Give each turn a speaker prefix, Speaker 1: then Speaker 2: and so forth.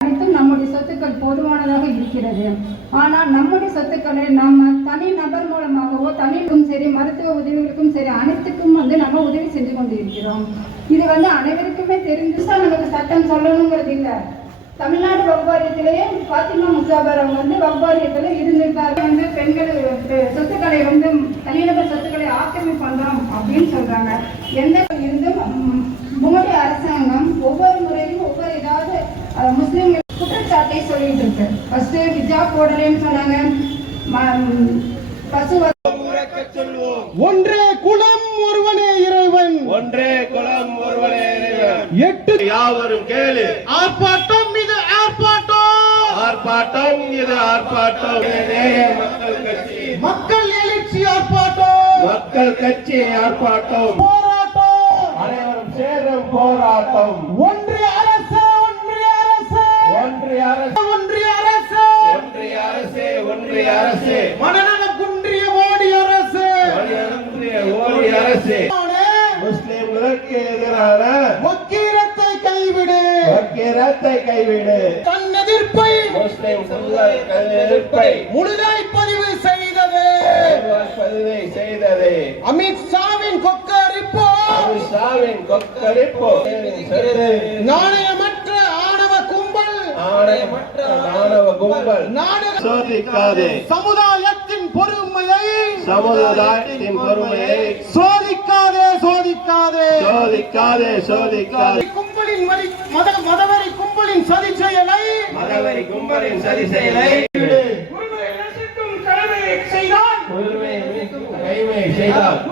Speaker 1: அனைத்தும் நம்முடைய சொத்துக்கள் பொதுவானதாக இருக்கிறது. ஆனால் நம்முடைய சொத்துக்களை நம்ம தனி நபர் மூலமாகவோ தனிக்கும் சரி மருத்துவ உதவிகளுக்கும் சரி அனைத்துக்கும் நம்ம உதவி செஞ்சு கொண்டு இருக்கிறோம். இது அனைவருக்குமே தெரிஞ்சுதான் நமக்கு சட்டம் சொல்லணுங்கிறது இல்லை. தமிழ்நாடு வக்வாரியத்திலேயே பாத்திமா முசாபர் அவங்க வக்வாரியத்தில் இருந்திருக்காரு. பெண்கள் சொத்துக்களை தனிநபர் சொத்துக்களை ஆக்கிரமிப்பு பண்றோம் அப்படின்னு சொல்றாங்க. எந்த இருந்தும் மோடி அரசாங்கம் ஒவ்வொரு முறையும் ஒவ்வொரு ஏதாவது முஸ்லிம்கள் குற்றச்சாட்டை சொல்லிட்டு இருக்கு. ஃபர்ஸ்ட் ஹிஜாப் போடலன்னு சொன்னாங்க.
Speaker 2: ஒன்றே குலம் ஒருவனே இறைவன்,
Speaker 3: ஒன்றே குலம் ஒருவனே இறைவன்.
Speaker 2: 8
Speaker 3: யாவரும் கேளு.
Speaker 2: ஆர்ப்பாட்டம் இது ஆர்ப்பாட்டம்,
Speaker 3: ஆர்ப்பாட்டம் இது ஆர்ப்பாட்டம். மக்கள் கட்சி,
Speaker 2: மக்கள் எழுச்சி ஆர்ப்பாட்டம்,
Speaker 3: மக்கள் கட்சி ஆர்ப்பாட்டம்,
Speaker 2: போராட்டம்,
Speaker 3: அனைவரும் சேரும் போராட்டம்.
Speaker 2: ஒன்றிய அரசு, ஒன்றிய அரசு,
Speaker 3: ஒன்றிய அரசு,
Speaker 2: ஒன்றிய அரசு,
Speaker 3: ஒன்றிய அரசு, ஒன்றிய அரசு,
Speaker 2: மனநலம் குன்றிய மோடி அரசு,
Speaker 3: மோடி அரசு முஸ்லிம்களுக்கு எதிரான
Speaker 2: வக்கீரத்தை கைவிடு,
Speaker 3: வக்கீரத்தை கைவிடு.
Speaker 2: தன் எதிர்ப்பை
Speaker 3: முஸ்லிம் எதிர்ப்பை
Speaker 2: முழுதாய் பதிவு செய்தது,
Speaker 3: செய்தது.
Speaker 2: அமித்ஷாவின் கொக்கரிப்போ,
Speaker 3: அமித்ஷாவின் கொக்கரிப்போ,
Speaker 2: நாணயமற்ற ஆணவ கும்பல்,
Speaker 3: ஆணயமற்ற ஆணவ கும்பல் சோதிக்காதே.
Speaker 2: சமுதாயத்தின் பொறுமையை,
Speaker 3: சமுதாயத்தின் பொறுமையை
Speaker 2: சோதிக்காதே, சோதிக்காதே,
Speaker 3: சோதிக்காதே, சோதிக்காதே.
Speaker 2: கும்பலின் மதவெறி கும்பலின் சதி செயலை,
Speaker 3: மதவெறி கும்பலின் சதி செயலை
Speaker 2: செய்தால்
Speaker 3: செய்தால்